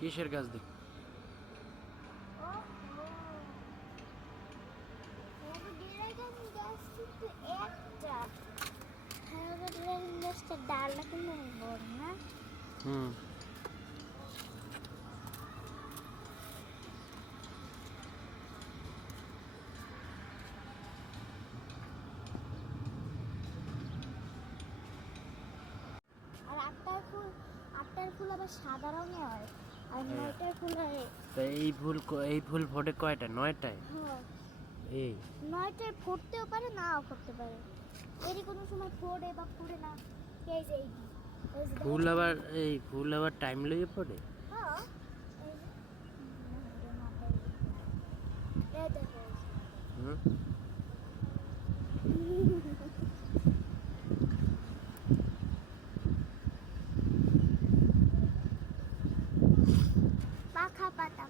কিসের গাছ দেখ? ডালটা কিন্তু বড় না। হুম। আর আটটার ফুল আবার সাদা রঙে হয়, আর 9টার ফুল হয়। তা এই ফুল ফোটে কয়টা? 9টায়? হ্যাঁ, এই 9টায় ফুটতেও পারে, নাও ফুটতে পারে। এরই কোনো সময় ফোটে বা ফোটে না। এই যে ফুল আবার টাইম লইয়ে পড়ে। হ্যাঁ, এই যে এই দেখো। হুম। পাখা পাতা।